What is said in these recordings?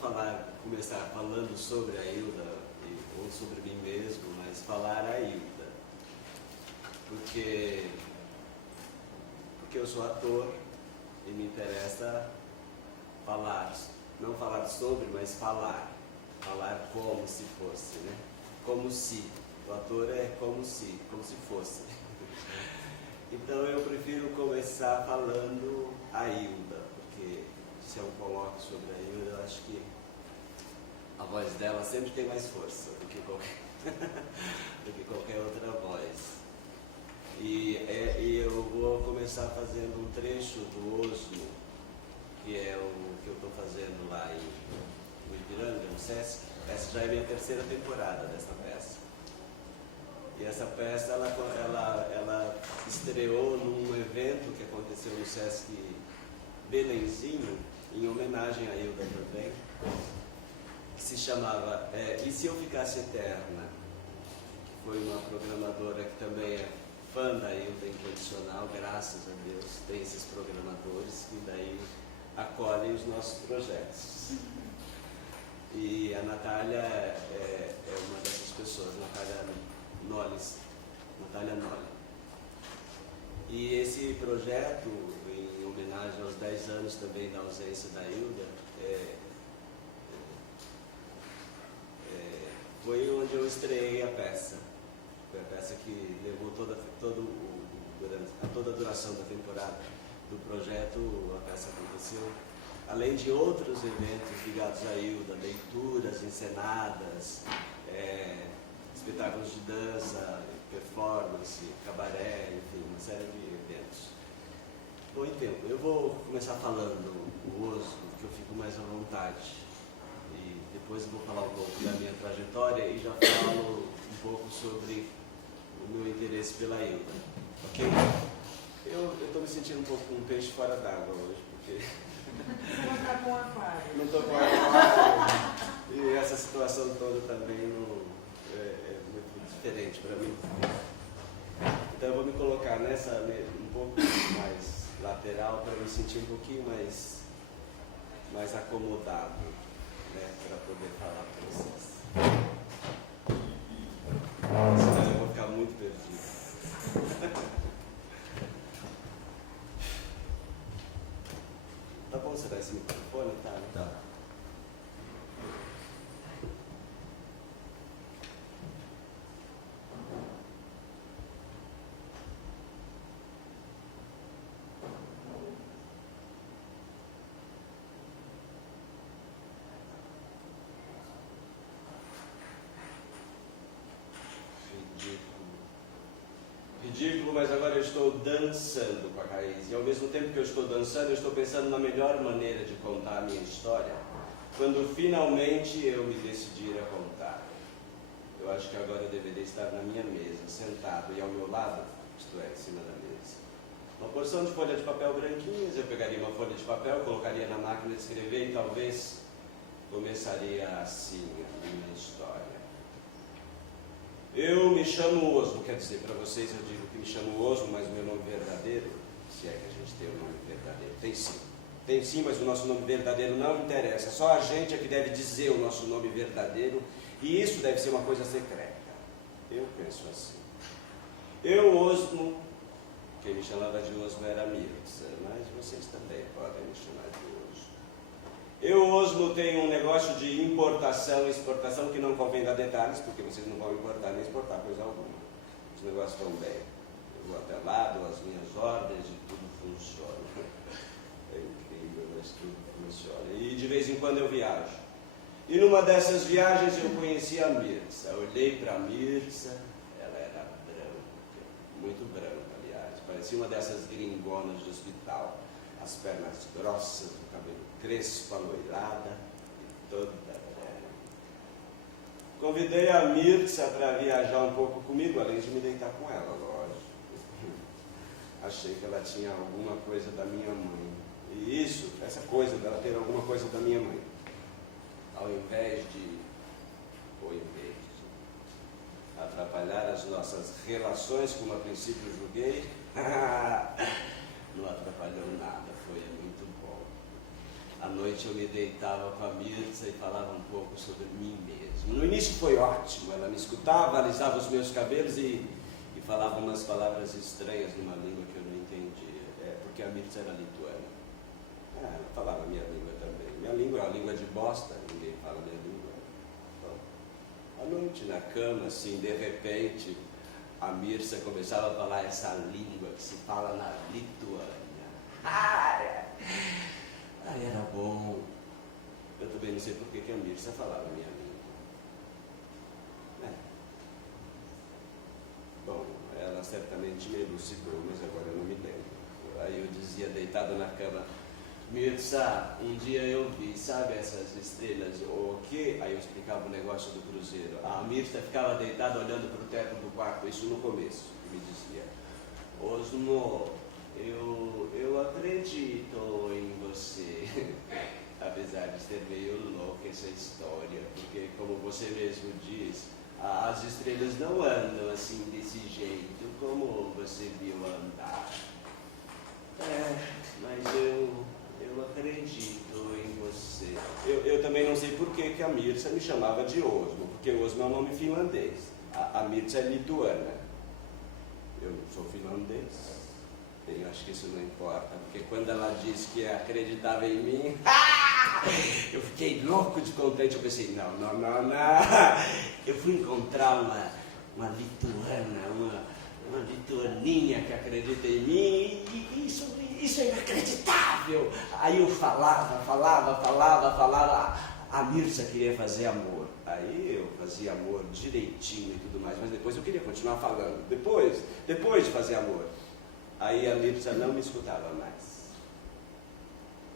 começar falando sobre a Hilda, ou sobre mim mesmo, mas falar a Hilda. Porque eu sou ator e me interessa falar, não falar sobre, mas falar como se fosse, né? Como se, o ator é como se fosse. Então eu prefiro começar falando a Hilda, porque se eu coloco sobre a Hilda, eu acho que a voz dela sempre tem mais força do que qualquer outra voz. E eu vou começar fazendo um trecho do Osmo, que é o que eu estou fazendo lá no Ipiranga, no Sesc. Essa já é a minha terceira temporada dessa peça. E essa peça, ela estreou num evento que aconteceu no Sesc Belenzinho, em homenagem a Hilda também, que se chamava E Se Eu Ficasse Eterna? Que foi uma programadora que também é fã da Hilda Incondicional, graças a Deus, tem esses programadores que daí acolhem os nossos projetos. E a Natália é uma dessas pessoas, Natália Nolli. E esse projeto, em homenagem aos 10 anos também da ausência da Hilda, foi onde eu estreiei a peça. Foi a peça que levou toda a duração da temporada do projeto, a peça aconteceu. Além de outros eventos ligados à Hilda, leituras encenadas, espetáculos de dança, performance, cabaré, enfim, uma série de eventos. Bom, então, eu vou começar falando o Osmo, que eu fico mais à vontade. E depois eu vou falar um pouco da minha trajetória e já falo um pouco sobre o meu interesse pela Hilda. Ok? Eu estou me sentindo um pouco um peixe fora d'água hoje, porque... Você não está com aquário. Não estou com aquário. E essa situação toda também é muito diferente para mim. Então eu vou me colocar nessa um pouco mais lateral para me sentir um pouquinho mais acomodado, né, para poder falar para vocês. Senão eu vou ficar muito perdido. Tá bom você dar esse microfone? Tá. Ridículo, mas agora eu estou dançando com a Raiz. E ao mesmo tempo que eu estou dançando, eu estou pensando na melhor maneira de contar a minha história, quando finalmente eu me decidir a contar. Eu acho que agora eu deveria estar na minha mesa, sentado, e ao meu lado, isto é, em cima da mesa, uma porção de folha de papel branquinhas. Eu pegaria uma folha de papel, colocaria na máquina de escrever e talvez começaria assim a minha história. Eu me chamo Osmo, quer dizer, para vocês eu digo que me chamo Osmo, mas o meu nome verdadeiro, se é que a gente tem o nome verdadeiro, tem sim, mas o nosso nome verdadeiro não interessa, só a gente é que deve dizer o nosso nome verdadeiro, e isso deve ser uma coisa secreta. Eu penso assim. Eu, Osmo, quem me chamava de Osmo era Mirza, mas vocês também podem me chamar de Osmo. Eu, Osmo, tenho um negócio de importação e exportação que não convém dar detalhes, porque vocês não vão importar nem exportar coisa alguma. Os negócios estão bem. Eu vou até lá, dou as minhas ordens e tudo funciona. É incrível, mas tudo funciona. E de vez em quando eu viajo. E numa dessas viagens eu conheci a Mirza. Olhei para a Mirza, ela era branca, muito branca, aliás. Parecia uma dessas gringonas de hospital. As pernas grossas, o cabelo crespo, aloirada e toda branca. Convidei a Mirza para viajar um pouco comigo, além de me deitar com ela, lógico. Achei que ela tinha alguma coisa da minha mãe. E isso, essa coisa dela ter alguma coisa da minha mãe. Ao invés de atrapalhar as nossas relações, como a princípio julguei, não atrapalhou nada, foi muito bom. A noite eu me deitava com a Mirza e falava um pouco sobre mim mesmo. No início foi ótimo, ela me escutava, alisava os meus cabelos e falava umas palavras estranhas numa língua que eu não entendia. Porque a Mirza era lituana. Ela falava minha língua também. Minha língua é uma língua de bosta, ninguém fala minha língua. Então, à noite na cama, assim, de repente, a Mirza começava a falar essa língua que se fala na Lituânia. Aí era bom. Eu também não sei por que a Mirza falava minha língua. Bom, ela certamente me elucidou, mas agora eu não me lembro. Aí eu dizia, deitado na cama, Mirza, um dia eu vi, sabe essas estrelas, o quê? Aí eu explicava o negócio do cruzeiro. A Mirza ficava deitada olhando para o teto do quarto, isso no começo, e me dizia, Osmo, eu acredito em você, apesar de ser meio louca essa história, porque como você mesmo diz, as estrelas não andam assim desse jeito, como você viu andar. Mas eu acredito em você. Eu também não sei por que a Mirza me chamava de Osmo, porque Osmo é um nome finlandês. A Mirza é lituana. Eu não sou finlandês. Eu acho que isso não importa, porque quando ela disse que acreditava em mim, eu fiquei louco de contente. Eu pensei, não. Eu fui encontrar uma lituana, uma lituaninha que acredita em mim, e isso é inacreditável. Aí eu falava, a Mirza queria fazer amor. Aí eu fazia amor direitinho e tudo mais, mas depois eu queria continuar falando, depois de fazer amor. Aí a Mirza não me escutava mais.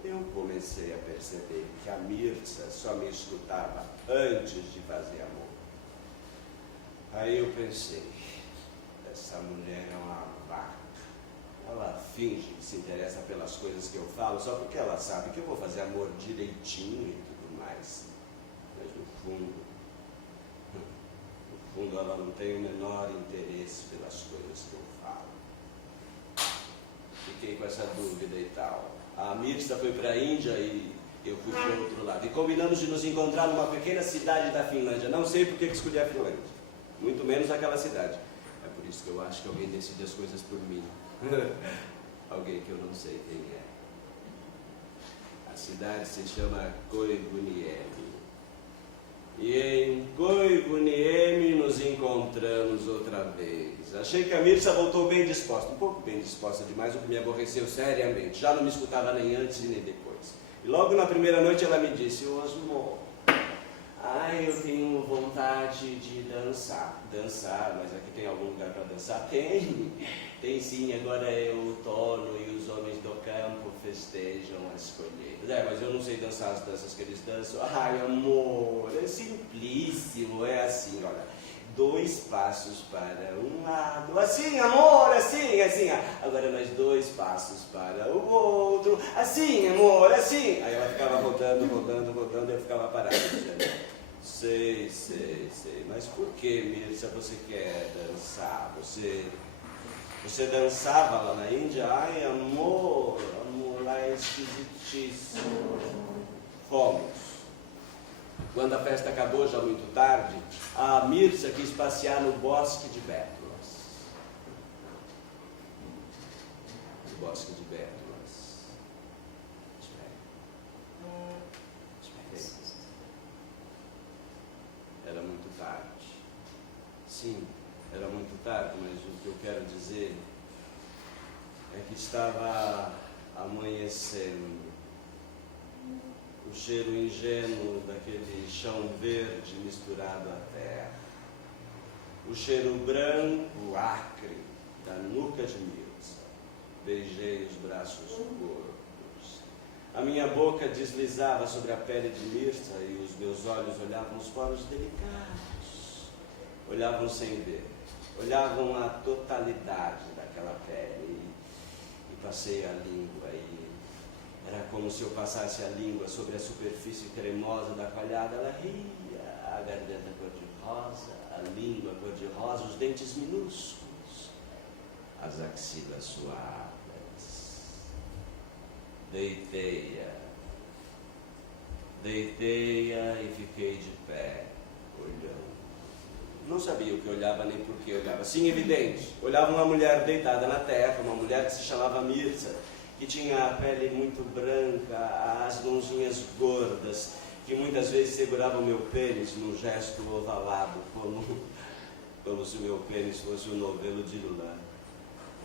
Eu comecei a perceber que a Mirza só me escutava antes de fazer amor. Aí eu pensei, essa mulher é uma vaca. Ela finge que se interessa pelas coisas que eu falo só porque ela sabe que eu vou fazer amor direitinho e tudo mais. Mas no fundo ela não tem o menor interesse pelas coisas que eu falo. Fiquei com essa dúvida e tal. A Mirza foi para a Índia e eu fui para o outro lado. E combinamos de nos encontrar numa pequena cidade da Finlândia. Não sei por que escolhi a Finlândia. Muito menos aquela cidade. É por isso que eu acho que alguém decide as coisas por mim. Alguém que eu não sei quem é. A cidade se chama Koivuniemi. E em Koivuniemi nos encontramos outra vez. Achei que a Mirza voltou bem disposta, um pouco bem disposta demais, o que me aborreceu seriamente. Já não me escutava nem antes e nem depois. E logo na primeira noite ela me disse, Osmo, eu tenho vontade de dançar. Dançar, mas aqui tem algum lugar para dançar? Tem sim, agora é outono e os homens do campo festejam as colheitas. Mas eu não sei dançar as danças que eles dançam. Ai, amor, é simplíssimo, é assim, olha. 2 passos para um lado, assim, amor, assim. Agora mais 2 passos para o outro, assim, amor, assim. Aí ela ficava rodando, e eu ficava parado. Sei, mas por que, Mirza, você quer dançar? Você dançava lá na Índia? Ai, amor, lá é esquisitíssimo. Fomos. Quando a festa acabou, já muito tarde, a Mirza quis passear no bosque de Bétulas. O bosque de Bétulas. Espera. Era muito tarde. Sim, era muito tarde, mas o que eu quero dizer é que estava amanhecendo. O cheiro ingênuo daquele chão verde misturado à terra. O cheiro branco, acre, da nuca de Mirza. Beijei os braços gordos. A minha boca deslizava sobre a pele de Mirza e os meus olhos olhavam os poros delicados. Olhavam sem ver. Olhavam a totalidade daquela pele e passei a língua e era como se eu passasse a língua sobre a superfície cremosa da coalhada. Ela ria, a garganta cor-de-rosa, a língua cor-de-rosa, os dentes minúsculos, as axilas suaves. Deitei-a Deitei-a e fiquei de pé, olhando. Não sabia o que olhava nem por que olhava. Sim, evidente. Olhava uma mulher deitada na terra, uma mulher que se chamava Mirza, que tinha a pele muito branca, as mãozinhas gordas, que muitas vezes segurava o meu pênis num gesto ovalado, como se o meu pênis fosse um novelo de lã.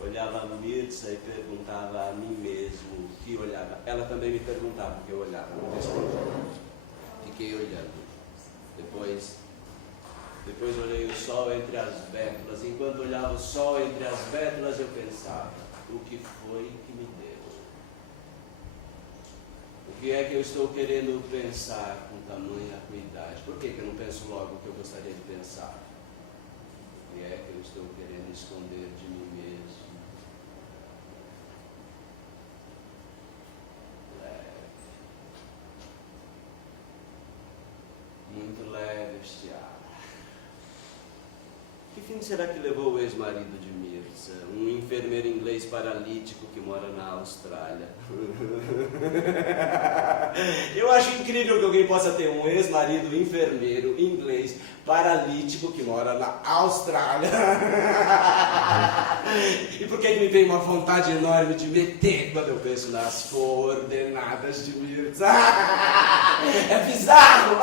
Olhava a Mirza e perguntava a mim mesmo o que olhava. Ela também me perguntava o que eu olhava, não respondia. Fiquei olhando. Depois olhei o sol entre as bétulas. Enquanto olhava o sol entre as bétulas, eu pensava, o que foi que me deu? O que é que eu estou querendo pensar com tamanha acuidade? Por que eu não penso logo o que eu gostaria de pensar? O que é que eu estou querendo esconder de mim mesmo? Muito leve este ar. Que fim será que levou o ex-marido de Mirza? Um enfermeiro inglês paralítico que mora na Austrália. Eu acho incrível que alguém possa ter um ex-marido enfermeiro inglês paralítico que mora na Austrália. E por que me vem uma vontade enorme de meter quando eu penso nas coordenadas de Mirza? É bizarro!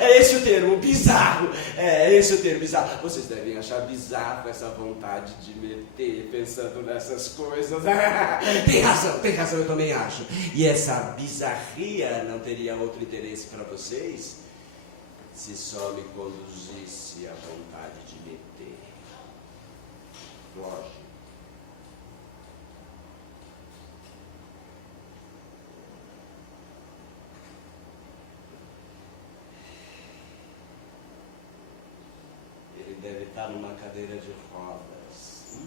É esse o termo, bizarro! É esse o termo, bizarro. Vocês devem achar bizarro essa vontade de meter pensando nessas coisas. Tem razão, eu também acho. E essa bizarria não teria outro interesse para vocês? Se só me conduzisse a vontade de meter. Lógico. Ele deve estar numa cadeira de rodas.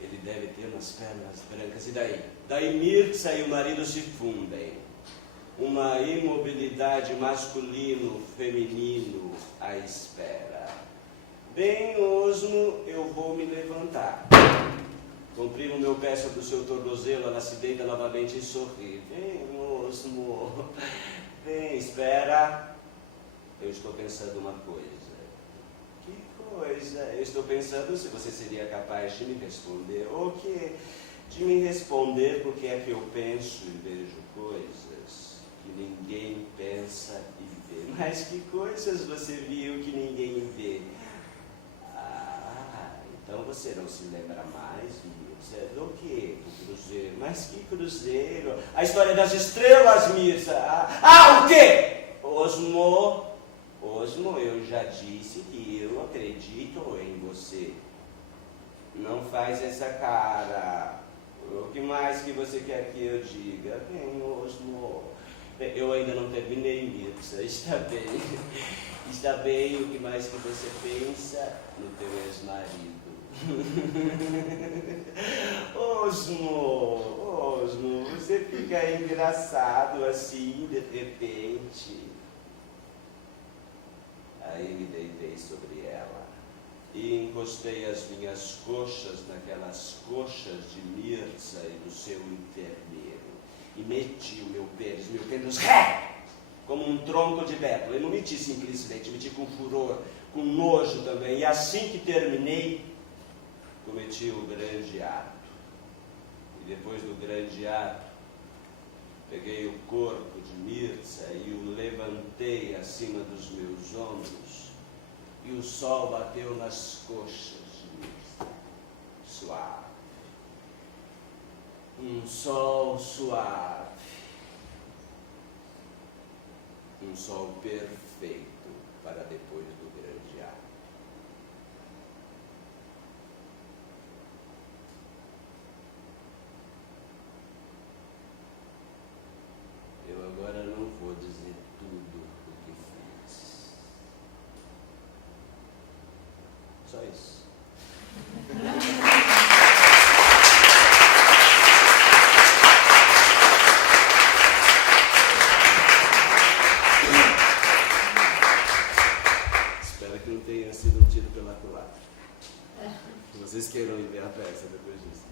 Ele deve ter umas pernas brancas. E daí? Daí Mirza e o marido se fundem. Uma imobilidade masculino-feminino à espera. Bem, Osmo, eu vou me levantar. Comprimo meu pé sobre o seu tornozelo, ela se deita novamente e sorri. Vem, Osmo. Vem, espera. Eu estou pensando uma coisa. Que coisa? Eu estou pensando se você seria capaz de me responder. O quê? De me responder porque é que eu penso e vejo coisas que ninguém pensa e vê. Mas que coisas você viu que ninguém vê? Ah, então você não se lembra mais, Mirza? Do quê? Do cruzeiro. Mas que cruzeiro? A história das estrelas, Mirza. O quê? Osmo, eu já disse que eu acredito em você. Não faz essa cara. O que mais que você quer que eu diga? Bem, Osmo, eu ainda não terminei, Mirza. Está bem. Está bem. O que mais que você pensa no teu ex-marido? Osmo, você fica engraçado assim, de repente. Aí me deitei sobre ela e encostei as minhas coxas naquelas coxas de Mirza e do seu enfermeiro. E meti o meu pênis como um tronco de bétula. Eu não meti simplesmente, meti com furor, com nojo também. E assim que terminei, cometi o grande ato. E depois do grande ato, peguei o corpo de Mirza e o levantei acima dos meus ombros. E o sol bateu nas coxas de Mirza. Suave. Um sol suave. Um sol perfeito para depois do grande ato. Eu agora não vou dizer tudo o que fiz. Só isso. Espero que não tenha sido um tiro pela culatra. Que vocês queiram ir ver a peça depois disso.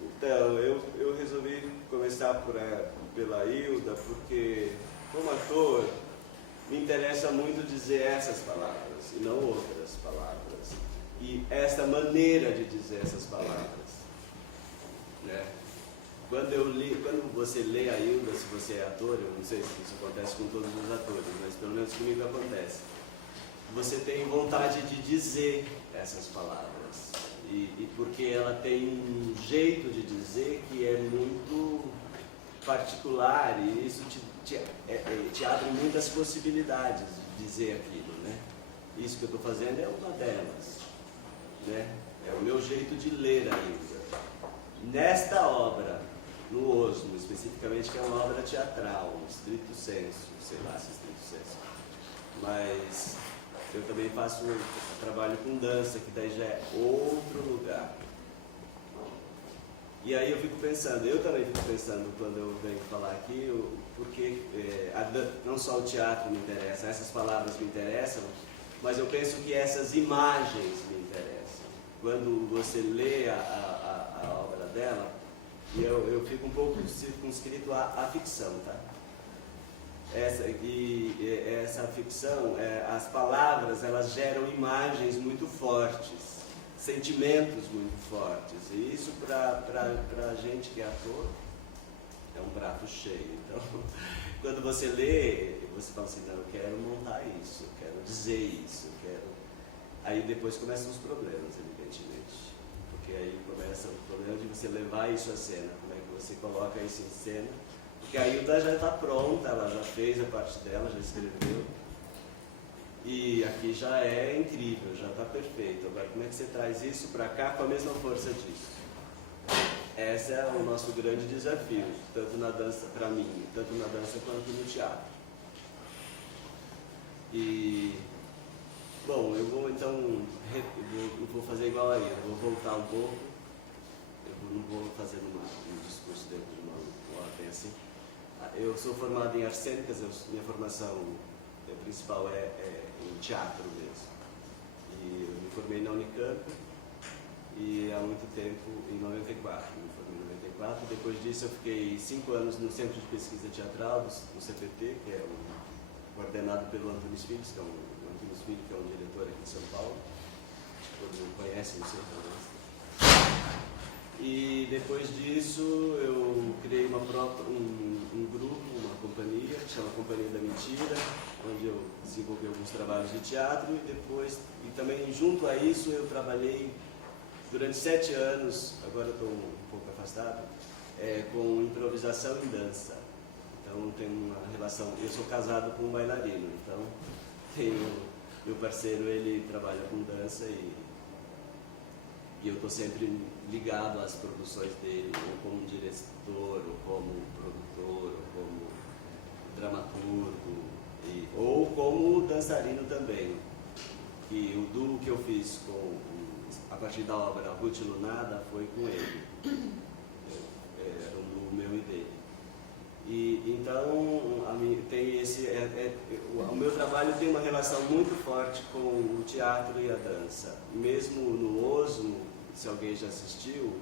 Então, eu resolvi começar pela Hilda, porque, como ator, me interessa muito dizer essas palavras e não outras palavras. E esta maneira de dizer essas palavras. Né? Quando você lê a Hilda, se você é ator, eu não sei se isso acontece com todos os atores, mas pelo menos comigo acontece. Você tem vontade de dizer essas palavras. E porque ela tem um jeito de dizer que é muito particular e isso te abre muitas possibilidades de dizer aquilo, né? Isso que eu estou fazendo é uma delas, né? É o meu jeito de ler ainda. Nesta obra, no Osmo, especificamente, que é uma obra teatral, stricto sensu, sei lá se é stricto sensu, mas eu também trabalho com dança, que daí já é outro lugar. E aí eu também fico pensando quando eu venho falar aqui, porque não só o teatro me interessa, essas palavras me interessam, mas eu penso que essas imagens me interessam. Quando você lê a obra dela, eu fico um pouco circunscrito à ficção, tá? Essa ficção, as palavras, elas geram imagens muito fortes, sentimentos muito fortes. E isso, para a gente que é ator, é um prato cheio. Então, quando você lê, você fala assim, não, eu quero montar isso, eu quero dizer isso, eu quero... Aí depois começam os problemas, evidentemente. Porque aí começa o problema de você levar isso à cena. Como é que você coloca isso em cena? Porque a Hilda já está pronta, ela já fez a parte dela, já escreveu. E aqui já é incrível, já está perfeito. Agora, como é que você traz isso para cá com a mesma força disso? Esse é o nosso grande desafio, tanto na dança, para mim, tanto na dança quanto no teatro. E, bom, eu vou então, eu vou fazer igual a Hilda, vou voltar um pouco. Eu não vou fazer um discurso dentro de uma ordem assim. Eu sou formado em artes cênicas, minha formação principal é em teatro mesmo. E eu me formei na Unicamp e há muito tempo, em 94, me formei em 94. Depois disso eu fiquei 5 anos no Centro de Pesquisa Teatral, do CPT, que é coordenado pelo Antônio Filho, que é um diretor aqui de São Paulo. Todos conhecem o centro, né? E depois disso eu criei um grupo, uma companhia, que chama Companhia da Mentira, onde eu desenvolvi alguns trabalhos de teatro e também junto a isso eu trabalhei durante 7 anos, agora estou um pouco afastado, com improvisação e dança. Então tem uma relação, eu sou casado com um bailarino, então meu parceiro, ele trabalha com dança e eu estou sempre ligado às produções dele, ou como diretor, ou como produtor, ou como dramaturgo, ou como dançarino também. Que o duo que eu fiz a partir da obra Ruth Lunada foi com ele. Era um duo meu e dele. E então o meu trabalho tem uma relação muito forte com o teatro e a dança. Mesmo no Osmo, se alguém já assistiu,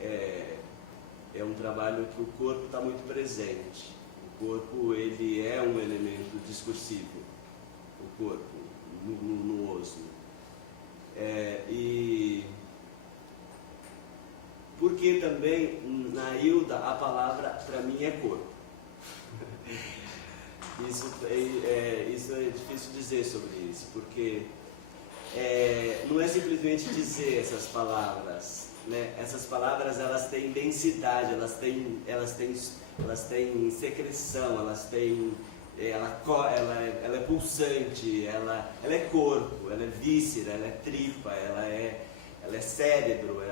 é um trabalho que o corpo está muito presente. O corpo, ele é um elemento discursivo, o corpo, no Osmo. E porque também, na Hilda, a palavra, para mim, é corpo. Isso é difícil dizer sobre isso, porque não é simplesmente dizer essas palavras, né? Essas palavras, elas têm densidade, elas têm secreção, ela é pulsante, ela é corpo, ela é víscera, ela é tripa, ela é cérebro,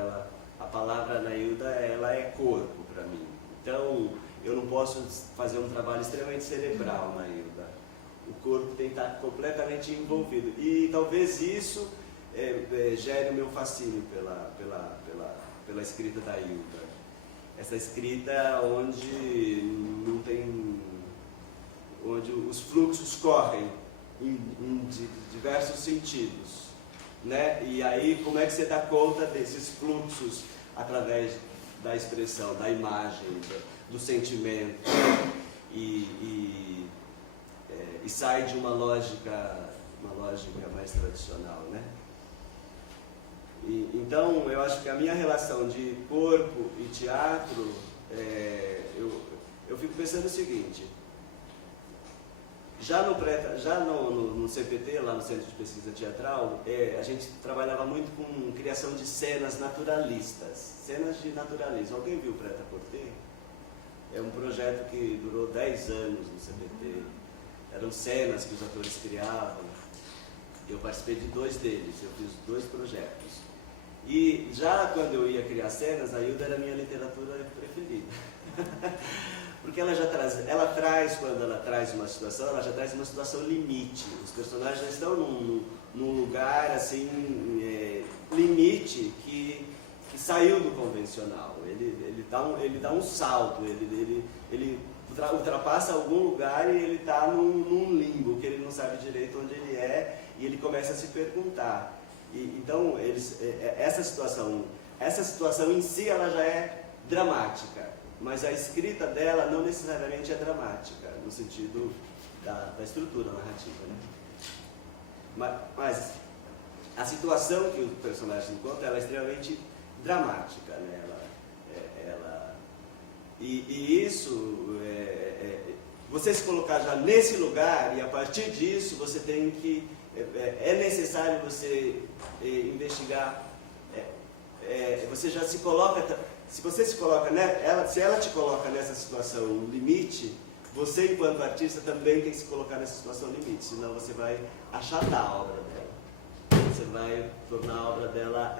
a palavra na Hilda, ela é corpo para mim. Então, eu não posso fazer um trabalho extremamente cerebral na Hilda. O corpo tem que estar completamente envolvido. E talvez isso gere o meu fascínio pela escrita da Hilda. Essa escrita onde os fluxos correm em diversos sentidos, né? E aí, como é que você dá conta desses fluxos através da expressão, da imagem, do sentimento, e sai de uma lógica mais tradicional, né? Então, eu acho que a minha relação de corpo e teatro, eu fico pensando o seguinte: já no CPT, lá no Centro de Pesquisa Teatral, a gente trabalhava muito com criação de cenas naturalistas, cenas de naturalismo. Alguém viu Preta Porter? É um projeto que durou 10 anos no CPT. Eram cenas que os atores criavam. Eu participei de 2 deles, eu fiz 2 projetos. E já quando eu ia criar cenas, a Hilda era a minha literatura preferida. Porque ela traz, quando ela traz uma situação, ela já traz uma situação limite. Os personagens já estão num lugar, assim, limite, que saiu do convencional. Ele dá um salto, ele ultrapassa algum lugar e ele está num limbo, que ele não sabe direito onde ele é, e ele começa a se perguntar. Então, essa situação em si, ela já é dramática, mas a escrita dela não necessariamente é dramática, no sentido da estrutura narrativa, né? Mas a situação que o personagem encontra, ela é extremamente dramática, né? E isso, você se colocar já nesse lugar, e a partir disso você tem que, é necessário você investigar, você já se coloca, se você se coloca, se ela te coloca nessa situação limite, você enquanto artista também tem que se colocar nessa situação limite, senão você vai achatar a obra dela, você vai tornar a obra dela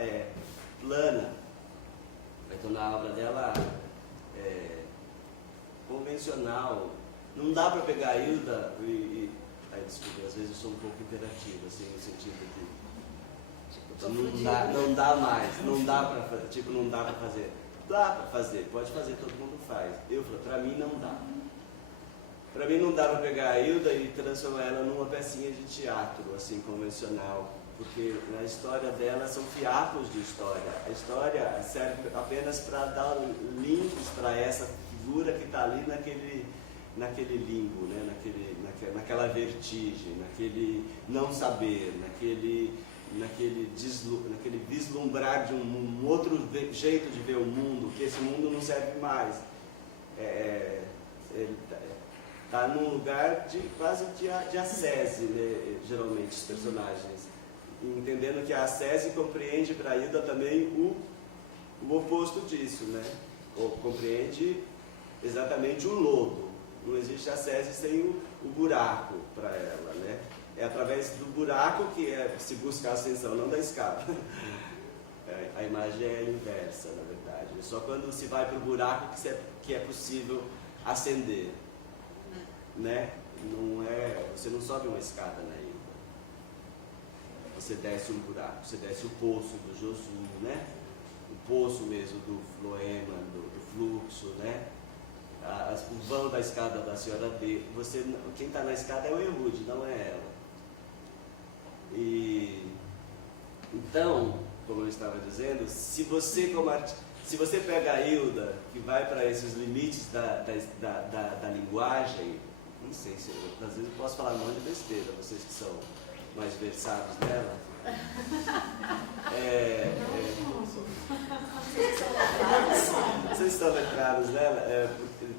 plana, vai tornar a obra dela convencional. Não dá para pegar a Hilda desculpa, às vezes eu sou um pouco imperativo, assim, no sentido de não dá mais, não dá para fazer. Dá para fazer, pode fazer, todo mundo faz. Eu falo, para mim não dá. Para mim não dá para pegar a Hilda e transformar ela numa pecinha de teatro, assim, convencional, porque na história dela são fiapos de história. A história serve apenas para dar links para essa figura que está ali naquele limbo, né? naquela vertigem, naquele não saber, naquele vislumbrar de um outro jeito de ver o mundo, que esse mundo não serve mais. Está num lugar quase de ascese, né? Geralmente, os personagens. Entendendo que a ascese compreende para a Hilda também o oposto disso, né? Compreende exatamente o lodo. Não existe ascese sem o buraco para ela, né? É através do buraco que se busca a ascensão, não da escada. A imagem é inversa, na verdade. É só quando se vai para o buraco que é possível ascender, né? Você não sobe uma escada na ilha. Você desce um buraco, você desce o poço do Josu, né? O poço mesmo do floema, do fluxo, né? O vão da escada da senhora D. Quem está na escada é o Ehud, não é ela. Então, como eu estava dizendo, se você pega a Hilda, que vai para esses limites da linguagem, não sei se às vezes eu posso falar um monte de besteira, vocês que são mais versados nela. Vocês estão letrados nela?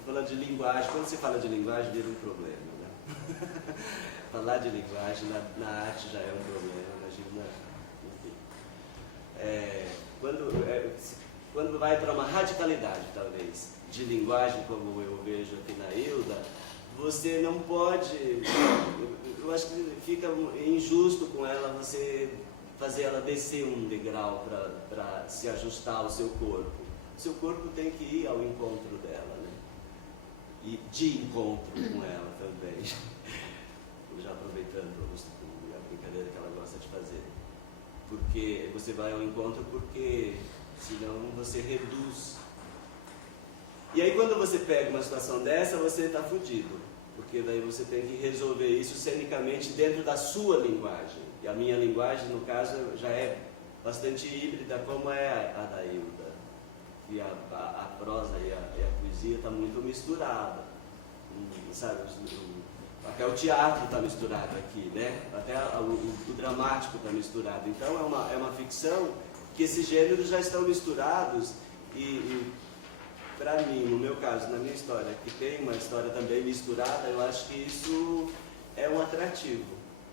Falando de linguagem, quando você fala de linguagem, vira um problema, né? Falar de linguagem na arte já é um problema, imagina. Enfim. Quando vai para uma radicalidade, talvez, de linguagem, como eu vejo aqui na Hilda, você não pode. Eu acho que fica injusto com ela você fazer ela descer um degrau para se ajustar ao seu corpo. O seu corpo tem que ir ao encontro dela, né? E de encontro com ela também. Já aproveitando a brincadeira que ela gosta de fazer. Porque você vai ao encontro porque senão você reduz. E aí quando você pega uma situação dessa, você está fudido. Porque daí você tem que resolver isso cenicamente dentro da sua linguagem. E a minha linguagem, no caso, já é bastante híbrida, como é a da Hilda. que a prosa e a poesia está muito misturada, sabe? Até o teatro está misturado aqui, né? Até o dramático está misturado. Então é uma ficção que esses gêneros já estão misturados e para mim, no meu caso, na minha história, que tem uma história também misturada, eu acho que isso é um atrativo.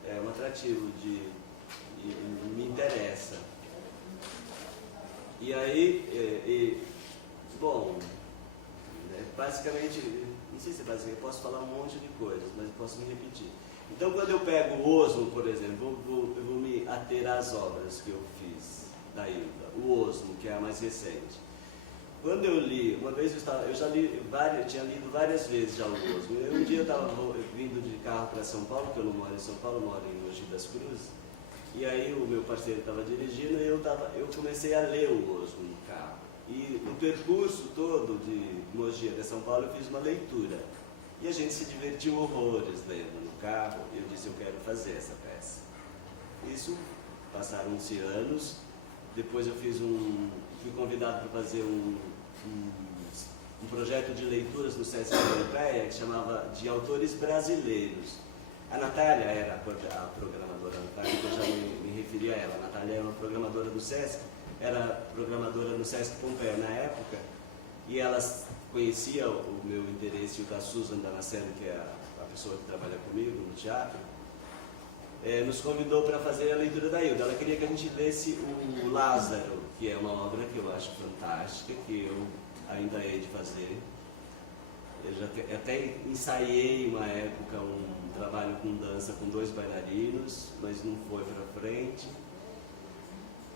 É um atrativo me interessa. E aí, bom, basicamente, não sei se é basicamente, eu posso falar um monte de coisas, mas eu posso me repetir. Então, quando eu pego o Osmo, por exemplo, eu vou me ater às obras que eu fiz da Hilda. O Osmo, que é a mais recente. Quando eu li, uma vez eu já li tinha lido várias vezes já o Osmo. Um dia eu estava vindo de carro para São Paulo, porque eu não moro em São Paulo, eu moro em Mogi das Cruzes. E aí o meu parceiro estava dirigindo e eu comecei a ler o Osmo no carro. E no percurso todo de Mogi até São Paulo eu fiz uma leitura. E a gente se divertiu horrores lendo no carro. E eu disse, eu quero fazer essa peça. Isso, passaram-se anos. Depois eu fui convidado para fazer um projeto de leituras no Sesc Europeia que chamava de Autores Brasileiros. A Natália era a programadora, a Natália, que eu já me referi a ela. A Natália era uma programadora do Sesc, era programadora no Sesc Pompeia na época, e ela conhecia o meu interesse e o da Susan Damasceno, que é a pessoa que trabalha comigo no teatro, nos convidou para fazer a leitura da Hilda. Ela queria que a gente lesse o Lázaro, que é uma obra que eu acho fantástica, que eu ainda hei de fazer. Eu já até ensaiei uma época um trabalho com dança com 2 bailarinos, mas não foi para frente.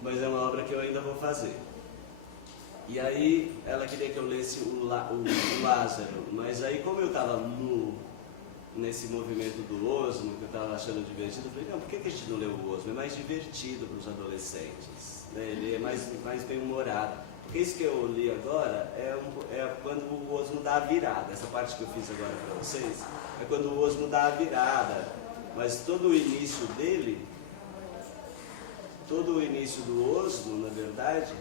Mas é uma obra que eu ainda vou fazer. E aí ela queria que eu lesse o Lázaro, mas aí como eu estava nesse movimento do Osmo, que eu estava achando divertido, eu falei, não, por que a gente não lê o Osmo? É mais divertido para os adolescentes, né? Ele é mais bem-humorado. Porque isso que eu li agora é quando o Osmo dá a virada. Essa parte que eu fiz agora para vocês é quando o Osmo dá a virada. Mas todo o início dele, todo o início do Osmo, na verdade,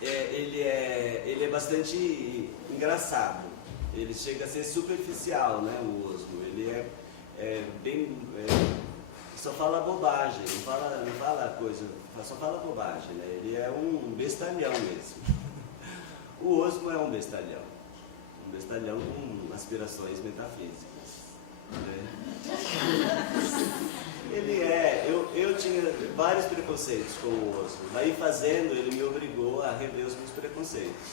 ele é bastante engraçado. Ele chega a ser superficial, né, o Osmo. Ele é bem... só fala bobagem, não fala coisa, só fala bobagem, né? Ele é um bestalhão mesmo. O Osmo é um bestalhão com aspirações metafísicas, né? Eu tinha vários preconceitos com o Osmo, daí fazendo ele me obrigou a rever os meus preconceitos.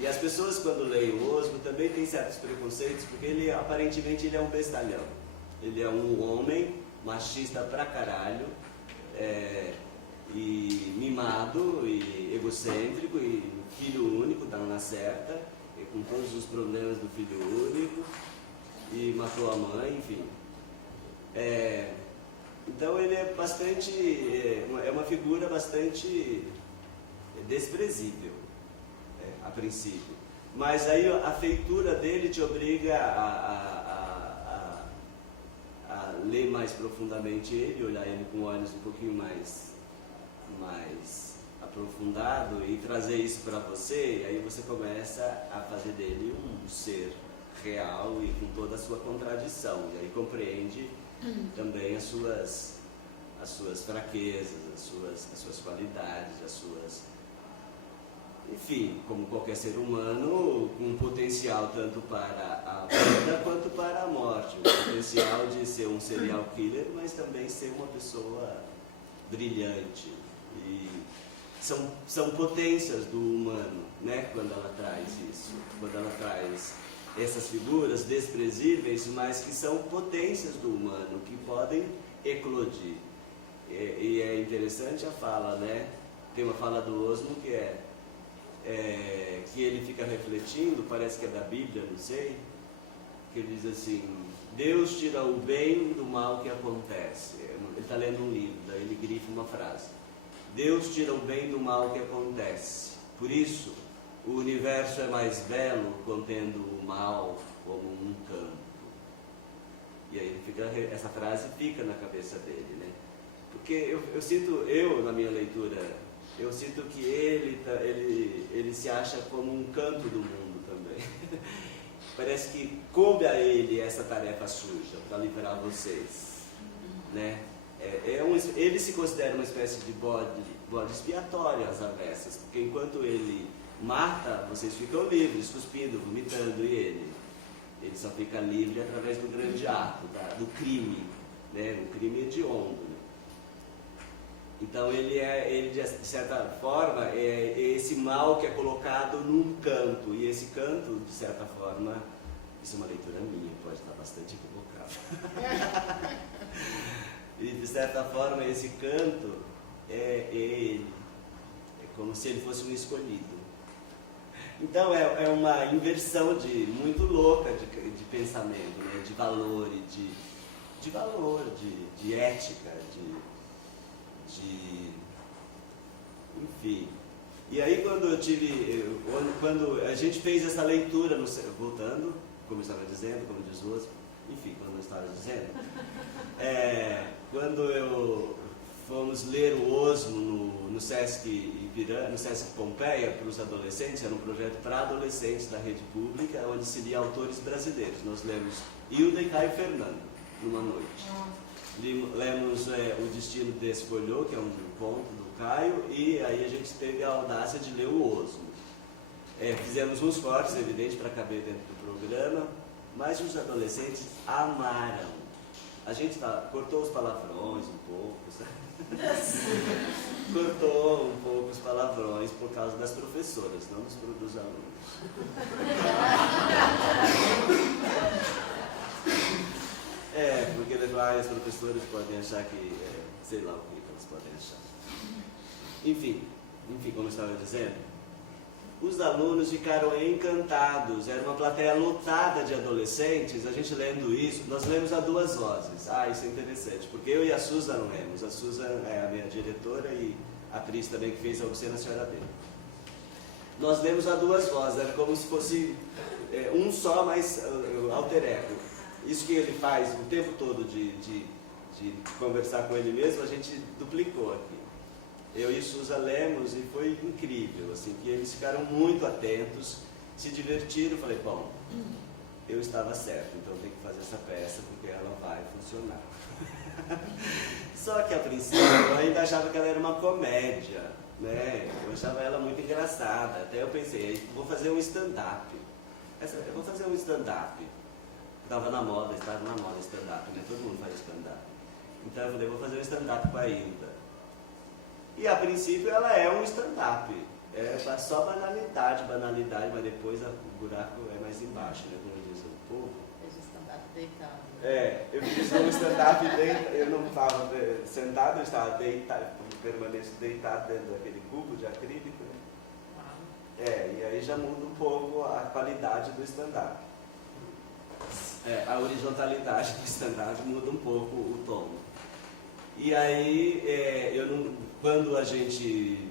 E as pessoas quando leem o Osmo também têm certos preconceitos, porque aparentemente ele é um bestalhão. Ele é um homem machista pra caralho, e mimado, e egocêntrico, e filho único, tá na certa, e com todos os problemas do filho único, e matou a mãe, enfim. Então ele é bastante, é uma figura bastante desprezível, a princípio. Mas aí a feitura dele te obriga a ler mais profundamente ele, olhar ele com olhos um pouquinho mais aprofundado e trazer isso para você, e aí você começa a fazer dele um ser real e com toda a sua contradição, e aí compreende também as suas fraquezas, as suas qualidades, enfim, como qualquer ser humano, com um potencial tanto para a vida quanto para a morte. O potencial de ser um serial killer, mas também ser uma pessoa brilhante. E são potências do humano, né? Quando ela traz isso. Quando ela traz essas figuras desprezíveis, mas que são potências do humano, que podem eclodir. E é interessante a fala, né? Tem uma fala do Osmo que que ele fica refletindo, parece que é da Bíblia, não sei, que ele diz assim: Deus tira o bem do mal que acontece. Ele está lendo um livro, daí ele grifa uma frase: Deus tira o bem do mal que acontece. Por isso, o universo é mais belo contendo o mal como um campo. E aí essa frase fica na cabeça dele, né? Porque eu sinto, na minha leitura, eu sinto que ele se acha como um canto do mundo também. Parece que coube a ele essa tarefa suja para livrar vocês, né? Ele se considera uma espécie de bode expiatório às avessas, porque enquanto ele mata, vocês ficam livres, cuspindo, vomitando, e ele só fica livre através do grande ato, do crime, né? O crime hediondo. Então ele de certa forma é esse mal que é colocado num canto, e esse canto, de certa forma, isso é uma leitura minha, pode estar bastante equivocado. E de certa forma esse canto é ele, é como se ele fosse um escolhido. Então é uma inversão muito louca de pensamento, né? De valor, de ética, enfim. E aí quando a gente fez essa leitura, voltando, como eu estava dizendo, como diz o Osmo, enfim, como eu estava dizendo, quando fomos ler o Osmo no Sesc Ipiranga, no Sesc Pompeia, para os adolescentes, era um projeto para adolescentes da rede pública, onde se lia autores brasileiros. Nós lemos Hilda e Caio Fernando, numa noite. Lemos O Destino Desfolhou, que é um conto do Caio, e aí a gente teve a audácia de ler o Osmo. Fizemos uns cortes, evidente, para caber dentro do programa, mas os adolescentes amaram. A gente cortou os palavrões um pouco, sabe? Cortou um pouco os palavrões por causa das professoras, não dos alunos. Porque as professoras podem achar que, sei lá o que elas podem achar. Enfim, como eu estava dizendo, os alunos ficaram encantados, era uma plateia lotada de adolescentes, a gente lendo isso, nós lemos a duas vozes. Isso é interessante, porque eu e a Susan não lemos, a Susan é a minha diretora e atriz também que fez a Obscena Senhora dele. Nós lemos a duas vozes, era como se fosse um só, mas alter ego. Isso que ele faz o tempo todo de conversar com ele mesmo, a gente duplicou aqui. Eu e Susa lemos e foi incrível, assim, que eles ficaram muito atentos, se divertiram. Falei, bom, eu estava certo, então tem que fazer essa peça porque ela vai funcionar. Só que a princípio eu ainda achava que ela era uma comédia, né? Eu achava ela muito engraçada. Até eu pensei, vou fazer um stand-up. Eu vou fazer um stand-up. Estava na moda stand-up, né? Todo mundo faz stand-up. Então eu falei, vou fazer um stand-up com a Hilda. E a princípio ela é um stand-up, só banalidade, mas depois o buraco é mais embaixo, né, como diz o povo. Fez um stand-up deitado. Eu fiz um stand-up deitado, eu não estava sentado, eu estava deitado, permaneço deitado dentro daquele cubo de acrílico. E aí já muda um pouco a qualidade do stand-up. A horizontalidade do stand-up muda um pouco o tom. E aí, quando a gente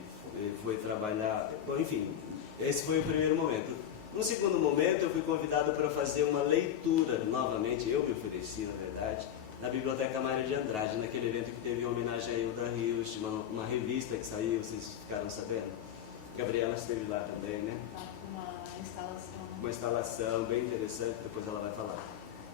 foi trabalhar, enfim, esse foi o primeiro momento. No segundo momento, eu fui convidado para fazer uma leitura, novamente, eu me ofereci, na verdade, na Biblioteca Mário de Andrade, naquele evento que teve em homenagem a Hilda Rios, uma revista que saiu, vocês ficaram sabendo? Gabriela esteve lá também, né? Uma instalação. Uma instalação bem interessante, depois ela vai falar.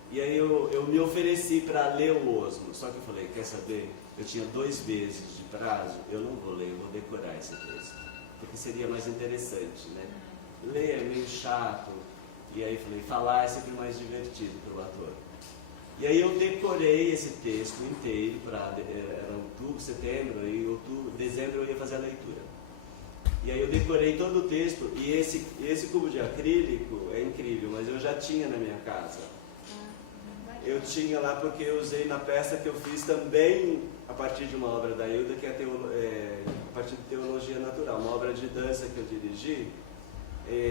E aí eu me ofereci para ler o Osmo, só que eu falei, quer saber? Eu tinha 2 meses de prazo, eu não vou ler, eu vou decorar esse texto, porque seria mais interessante, né? Ler é meio chato, e aí falei, falar é sempre mais divertido para o ator. E aí eu decorei esse texto inteiro, era outubro, setembro, e dezembro eu ia fazer a leitura. E aí eu decorei todo o texto, e esse cubo de acrílico é incrível, mas eu já tinha na minha casa. Eu tinha lá porque eu usei na peça que eu fiz também a partir de uma obra da Hilda, que é a partir de Teologia Natural, uma obra de dança que eu dirigi,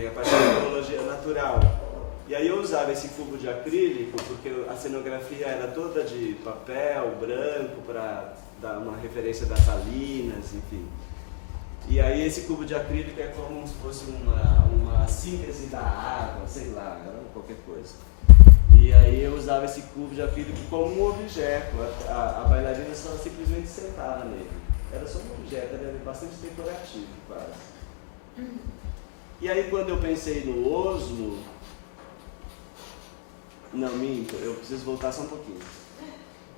a partir de Teologia Natural. E aí eu usava esse cubo de acrílico, porque a cenografia era toda de papel branco, para dar uma referência das salinas, enfim. E aí esse cubo de acrílico é como se fosse uma síntese da água, sei lá, qualquer coisa. E aí eu usava esse cubo de acrílico como um objeto. A bailarina só simplesmente sentava nele. Era só um objeto, era bastante decorativo quase. E aí quando eu pensei no osmo, não, minto, eu preciso voltar só um pouquinho.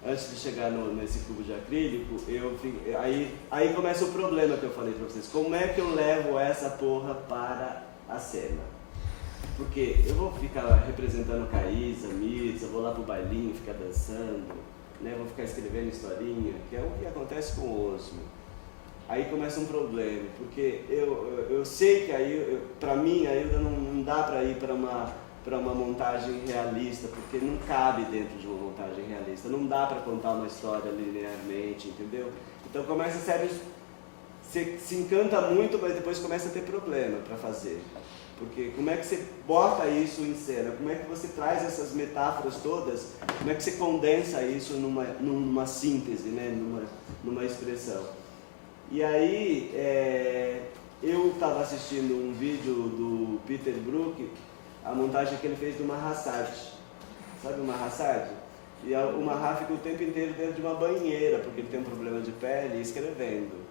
Antes de chegar nesse cubo de acrílico, aí começa o problema que eu falei pra vocês. Como é que eu levo essa porra para a cena? Porque eu vou ficar representando Caísa, Mirza, vou lá pro bailinho ficar dançando, né? Vou ficar escrevendo historinha, que é o que acontece com o osmo. Aí começa um problema, porque eu sei que pra mim, a Hilda não dá pra ir para uma montagem realista, porque não cabe dentro de uma montagem realista, não dá para contar uma história linearmente, entendeu? Então começa sério, você se encanta muito, mas depois começa a ter problema para fazer. Porque como é que você bota isso em cena? Como é que você traz essas metáforas todas? Como é que você condensa isso numa síntese, né? numa expressão? E aí, eu estava assistindo um vídeo do Peter Brook, a montagem que ele fez do Mahasad. Sabe o Mahasad? E o Mahá fica o tempo inteiro dentro de uma banheira, porque ele tem um problema de pele, escrevendo.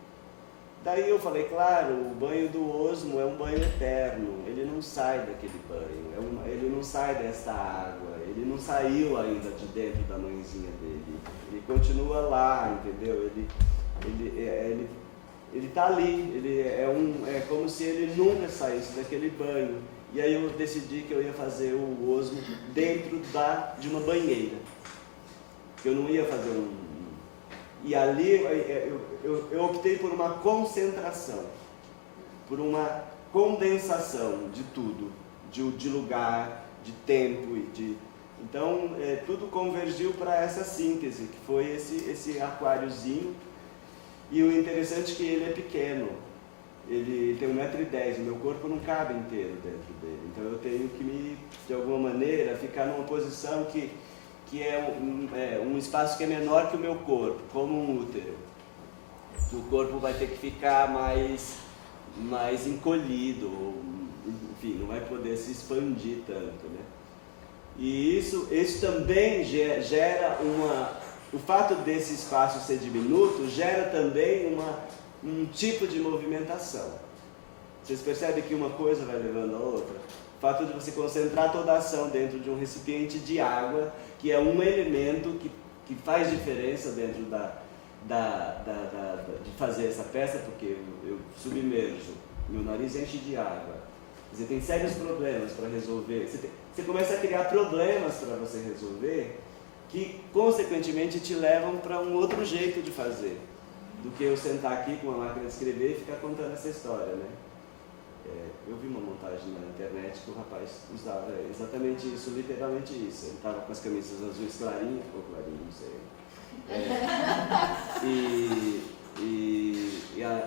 Daí eu falei, claro, o banho do osmo é um banho eterno, ele não sai daquele banho, ele não sai dessa água, ele não saiu ainda de dentro da mãezinha dele, ele continua lá, entendeu? Ele tá ali, é como se ele nunca saísse daquele banho. E aí eu decidi que eu ia fazer o osmo dentro de uma banheira, que eu não ia fazer E ali eu optei por uma concentração, por uma condensação de tudo, de lugar, de tempo Então tudo convergiu para essa síntese, que foi esse aquáriozinho. E o interessante é que ele é pequeno, ele tem 1,10 m, o meu corpo não cabe inteiro dentro dele. Então eu tenho que, de alguma maneira, ficar numa posição que é um espaço que é menor que o meu corpo, como um útero. O corpo vai ter que ficar mais encolhido, enfim, não vai poder se expandir tanto, né? E isso também gera o fato desse espaço ser diminuto gera também um tipo de movimentação. Vocês percebem que uma coisa vai levando a outra? O fato de você concentrar toda a ação dentro de um recipiente de água, que é um elemento que faz diferença dentro de fazer essa peça, porque eu submerjo, meu nariz enche de água. Você tem sérios problemas para resolver. Você começa a criar problemas para você resolver, que consequentemente te levam para um outro jeito de fazer, do que eu sentar aqui com uma máquina de escrever e ficar contando essa história, né? Eu vi uma montagem na internet que o rapaz usava exatamente isso, literalmente isso. Ele estava com as camisas azuis clarinhas, ou clarinho, não sei. E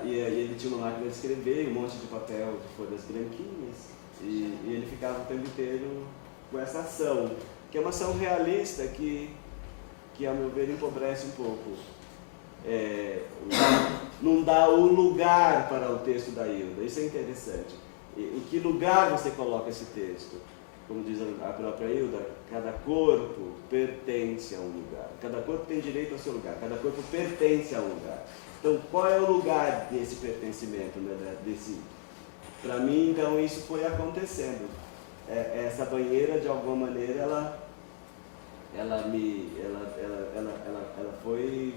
ele tinha uma máquina de escrever, um monte de papel de folhas branquinhas, e ele ficava o tempo inteiro com essa ação, que é uma ação realista que a meu ver empobrece um pouco. Não dá o lugar para o texto da Hilda, isso é interessante. Em que lugar você coloca esse texto? Como diz a própria Hilda, cada corpo pertence a um lugar, cada corpo tem direito ao seu lugar, cada corpo pertence a um lugar. Então, qual é o lugar desse pertencimento, né? Para mim, então, isso foi acontecendo. Essa banheira, de alguma maneira, ela foi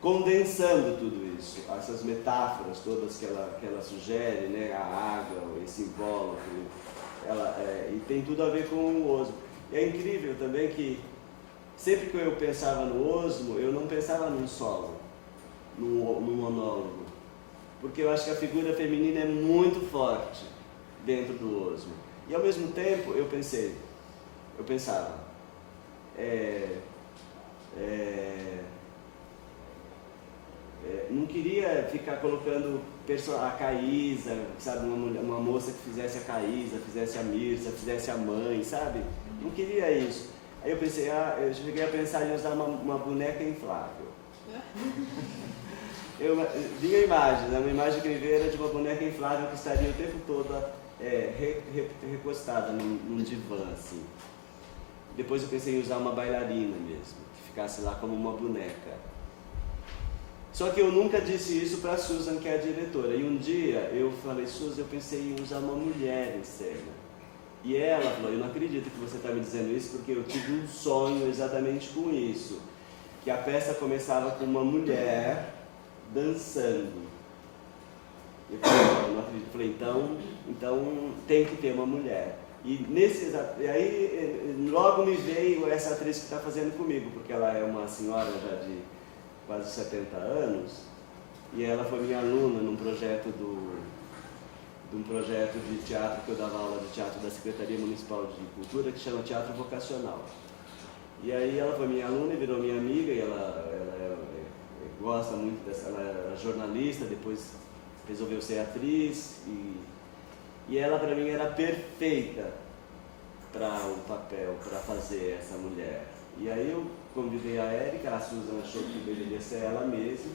condensando tudo isso, essas metáforas todas que ela sugere, né? A água, esse invólucro, e tem tudo a ver com o osmo. E é incrível também que sempre que eu pensava no osmo, eu não pensava num solo, num monólogo, porque eu acho que a figura feminina é muito forte dentro do osmo. E ao mesmo tempo eu pensava, não queria ficar colocando a Caísa, sabe, uma moça que fizesse a Caísa, fizesse a Mirza, fizesse a mãe, sabe? Não queria isso. Aí eu pensei, eu cheguei a pensar em usar uma boneca inflável. Eu vi a imagem, uma imagem que eu vi era de uma boneca inflável que estaria o tempo todo recostada num divã, assim. Depois eu pensei em usar uma bailarina mesmo, que ficasse lá como uma boneca. Só que eu nunca disse isso para a Susan, que é a diretora. E um dia eu falei, Susan, eu pensei em usar uma mulher em cena. E ela falou, eu não acredito que você está me dizendo isso, porque eu tive um sonho exatamente com isso. Que a peça começava com uma mulher dançando. Eu falei, eu não acredito. Eu falei, então tem que ter uma mulher. E aí logo me veio essa atriz que está fazendo comigo, porque ela é uma senhora já de quase 70 anos, e ela foi minha aluna num projeto de um projeto de teatro que eu dava aula de teatro da Secretaria Municipal de Cultura, que chama Teatro Vocacional. E aí ela foi minha aluna e virou minha amiga, e ela gosta muito dessa, ela era jornalista, depois resolveu ser atriz, e ela para mim era perfeita para o papel, para fazer essa mulher. E aí eu convidei a Érica, a Susan achou que deveria ser ela mesma,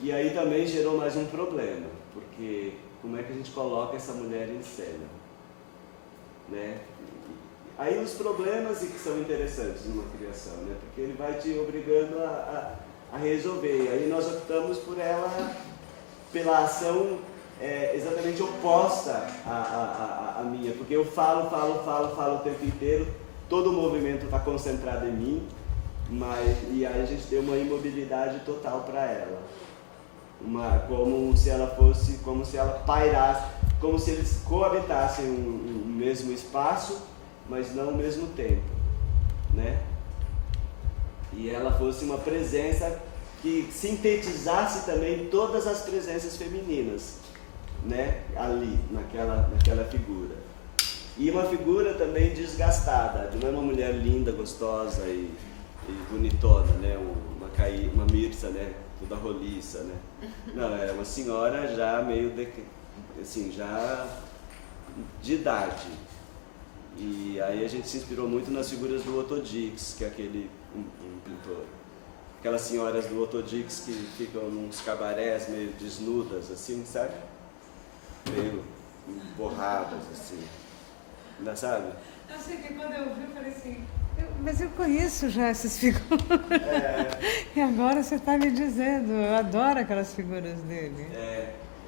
e aí também gerou mais um problema, porque como é que a gente coloca essa mulher em cena, né? Aí os problemas que são interessantes numa criação, né? Porque ele vai te obrigando a resolver. E aí nós optamos por ela, pela ação exatamente oposta à minha, porque eu falo o tempo inteiro, todo o movimento está concentrado em mim, e aí a gente deu uma imobilidade total para ela. Como se ela pairasse, como se eles coabitassem um mesmo espaço, mas não ao mesmo tempo, né? E ela fosse uma presença que sintetizasse também todas as presenças femininas, né? Ali, naquela figura. E uma figura também desgastada, não é uma mulher linda, gostosa e bonitona, né? Uma Mirza, né? Toda roliça, né? Não, era uma senhora já meio assim, já de idade. E aí a gente se inspirou muito nas figuras do Otto Dix, que é um pintor. Aquelas senhoras do Otto Dix que ficam nos cabarés meio desnudas, assim, sabe? Meio borradas, assim. Ainda sabe? Eu sei que quando eu vi, eu falei assim, mas eu conheço já essas figuras. E agora você está me dizendo, eu adoro aquelas figuras dele.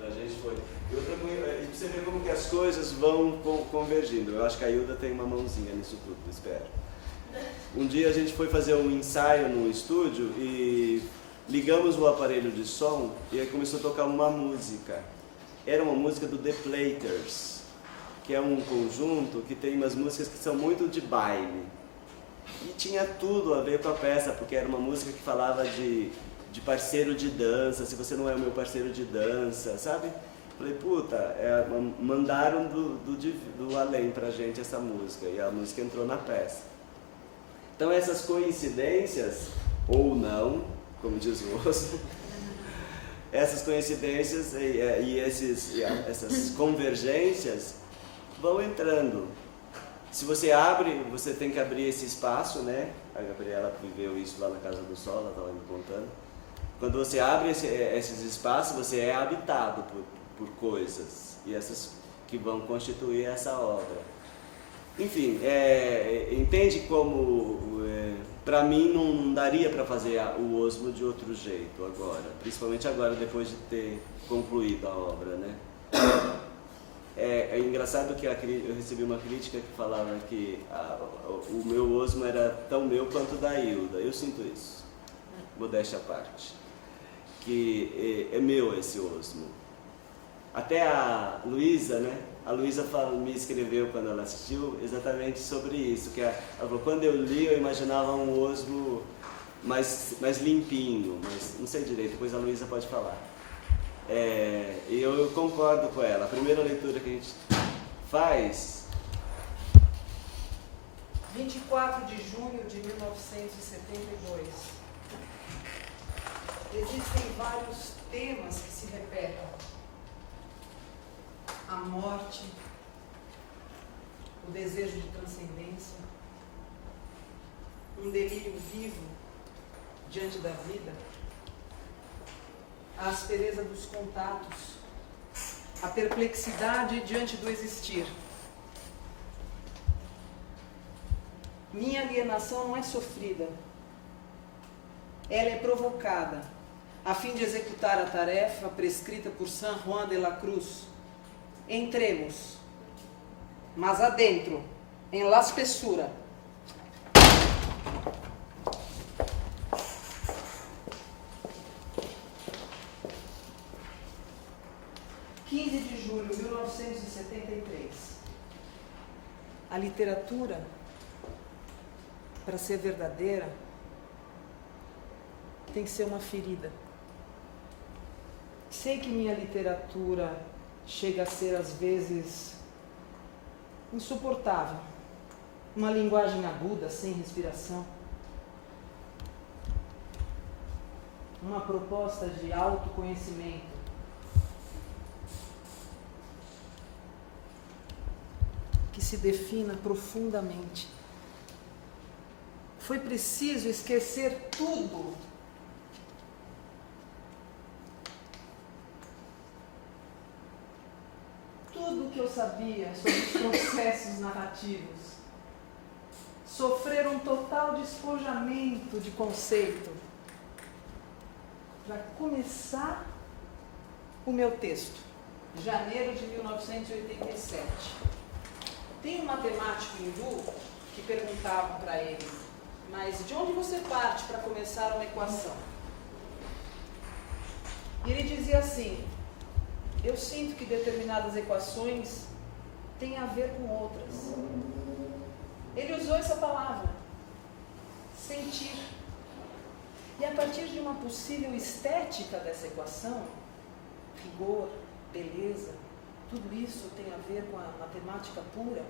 A gente foi. E você vê como que as coisas vão convergindo. Eu acho que a Hilda tem uma mãozinha nisso tudo, espero. Um dia a gente foi fazer um ensaio no estúdio e ligamos o aparelho de som e aí começou a tocar uma música. Era uma música do The Platers, que é um conjunto que tem umas músicas que são muito de baile. E tinha tudo a ver com a peça, porque era uma música que falava de parceiro de dança, se você não é o meu parceiro de dança, sabe? Falei, puta, mandaram do além pra gente essa música, e a música entrou na peça. Então essas coincidências, ou não, como diz o Osmo, essas coincidências e essas convergências vão entrando. Se você abre, você tem que abrir esse espaço, né? A Gabriela viveu isso lá na Casa do Sol, ela estava me contando. Quando você abre esses espaços, você é habitado por coisas, e essas que vão constituir essa obra. Enfim, entende como, para mim, não daria para fazer o Osmo de outro jeito agora, principalmente agora, depois de ter concluído a obra, né? É engraçado que eu recebi uma crítica que falava que o meu Osmo era tão meu quanto o da Hilda. Eu sinto isso, modéstia à parte, que é meu esse Osmo. Até a Luísa, né? A Luísa me escreveu quando ela assistiu exatamente sobre isso, que ela falou, quando eu li eu imaginava um Osmo mais limpinho, mas não sei direito, depois a Luísa pode falar. E eu concordo com ela. A primeira leitura que a gente faz... 24 de junho de 1972. Existem vários temas que se repetem. A morte, o desejo de transcendência, um delírio vivo diante da vida, a aspereza dos contatos, a perplexidade diante do existir. Minha alienação não é sofrida. Ela é provocada, a fim de executar a tarefa prescrita por San Juan de la Cruz. Entremos, mas adentro, em la espessura. De julho de 1973. A literatura, para ser verdadeira, tem que ser uma ferida. Sei que minha literatura chega a ser, às vezes, insuportável. Uma linguagem aguda, sem respiração. Uma proposta de autoconhecimento. Que se defina profundamente. Foi preciso esquecer tudo. Tudo que eu sabia sobre os processos narrativos. Sofrer um total despojamento de conceito para começar o meu texto. Janeiro de 1987. Tem um matemático hindu que perguntavam para ele, mas de onde você parte para começar uma equação? E ele dizia assim, eu sinto que determinadas equações têm a ver com outras. Ele usou essa palavra, sentir. E a partir de uma possível estética dessa equação, rigor, beleza, tudo isso tem a ver com a matemática pura,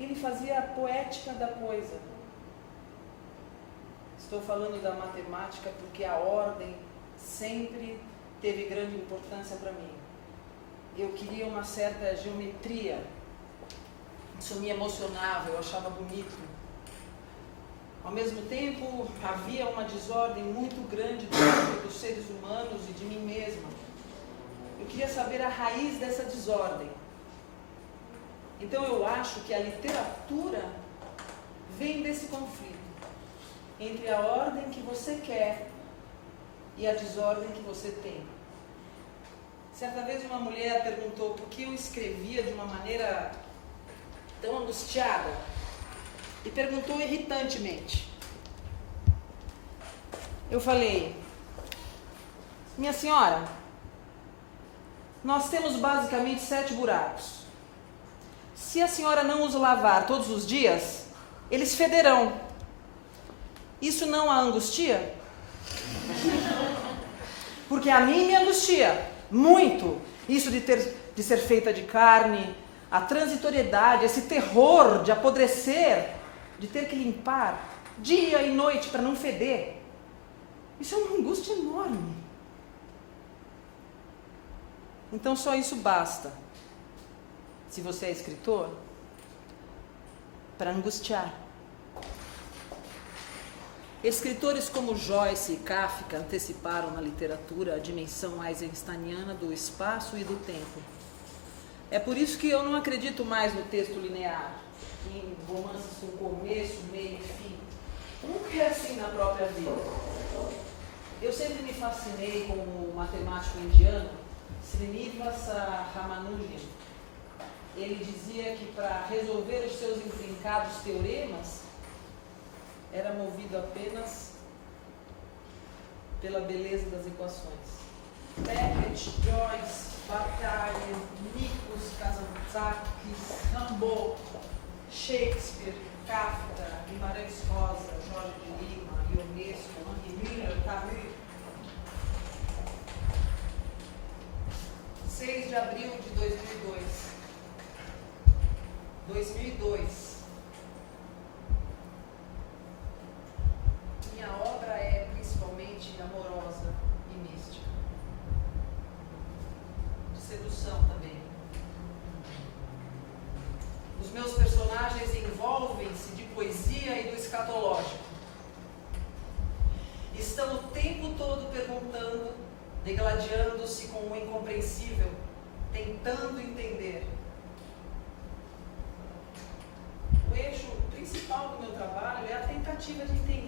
ele fazia a poética da coisa. Estou falando da matemática porque a ordem sempre teve grande importância para mim. Eu queria uma certa geometria, isso me emocionava, eu achava bonito. Ao mesmo tempo, havia uma desordem muito grande dentro dos seres humanos e de mim mesma. Eu queria saber a raiz dessa desordem. Então eu acho que a literatura vem desse conflito entre a ordem que você quer e a desordem que você tem. Certa vez uma mulher perguntou por que eu escrevia de uma maneira tão angustiada e perguntou irritantemente. Eu falei, minha senhora, nós temos basicamente 7 buracos. Se a senhora não os lavar todos os dias, eles federão. Isso não a angustia? Porque a mim me angustia muito isso de ser feita de carne, a transitoriedade, esse terror de apodrecer, de ter que limpar dia e noite para não feder. Isso é uma angústia enorme. Então só isso basta, se você é escritor, para angustiar. Escritores como Joyce e Kafka anteciparam na literatura a dimensão einsteiniana do espaço e do tempo. É por isso que eu não acredito mais no texto linear, em romances com começo, meio e fim. Nunca é assim na própria vida. Eu sempre me fascinei com o matemático indiano, Srinivasa Ramanujan. Ele dizia que para resolver os seus intrincados teoremas, era movido apenas pela beleza das equações. Beckett, Joyce, Bataille, Nikos Kazantzakis, Rimbaud, Shakespeare, Kafka, Guimarães Rosa, Jorge de Lima, Ionesco, Henri Miller, Camus. 6 de abril de 2002. 2002. Minha obra é principalmente amorosa e mística. De sedução também. Os meus personagens envolvem-se de poesia e do escatológico. Estão o tempo todo perguntando, degladiando-se com o incompreensível, tentando entender. O eixo principal do meu trabalho tentativa de entender